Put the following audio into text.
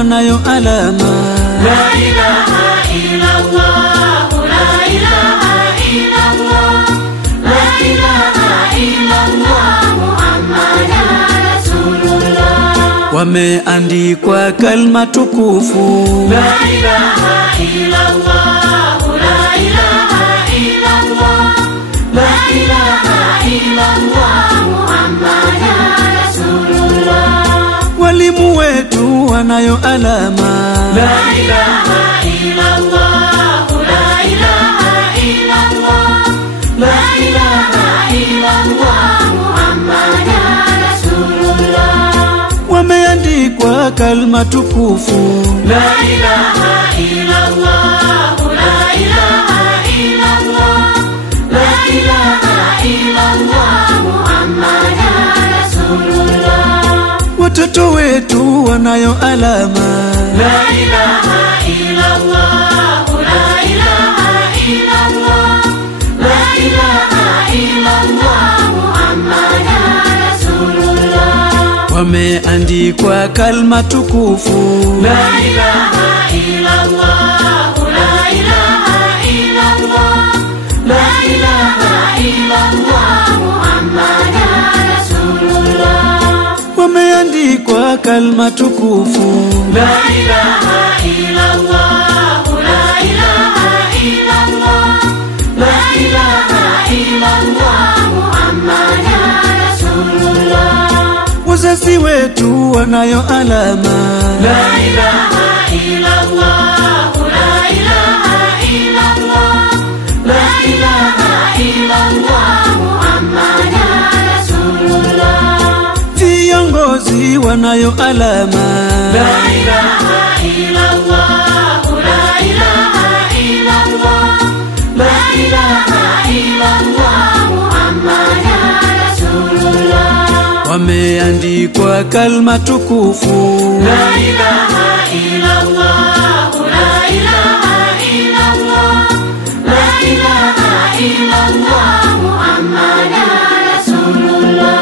wanayo alama. La ilaha illallah, la ilaha illallah, la ilaha illallah, Muhammadan Rasulullah. Wameandikwa kalma tukufu. La ilaha illallah, la ilaha illallah, la ilaha illallah, Muhammadan Rasulullah. Walimu wetu wanayo alama. La ilaha illallah, la ilaha illallah, la ilaha illallah, Muhammadan Rasulullah. Wameandikwa kalma tukufu. La ilaha illallah, la ilaha illallah, la ilaha illallah, Muhammadan Rasulullah. Watoto wetu wanayo alama. La ilaha illallah, la ilaha illallah, la ilaha illallah, Muhammadan Rasulullah. Wameandikwa kalma tukufu. La ilaha illallah, la ilaha illallah, la ilaha illallah, Muhammadan Rasulullah. Wameandikwa kalma tukufu. La ilaha illallah, la ilaha illallah, la ilaha illallah, Muhammadan Rasulullah. Wazazi wetu wanayo alama. La ilaha illallah, la ilaha illallah, la ilaha illallah, Muhammadan Rasulullah. Viongozi wanayo alama. La ilaha illallah, la ilaha illallah, la ilaha illallah, Muhammadan Rasulullah. Wameandikwa kalma tukufu. La ilaha illallah, la ilaha illallah, la ilaha illallah, Muhammadan Rasulullah.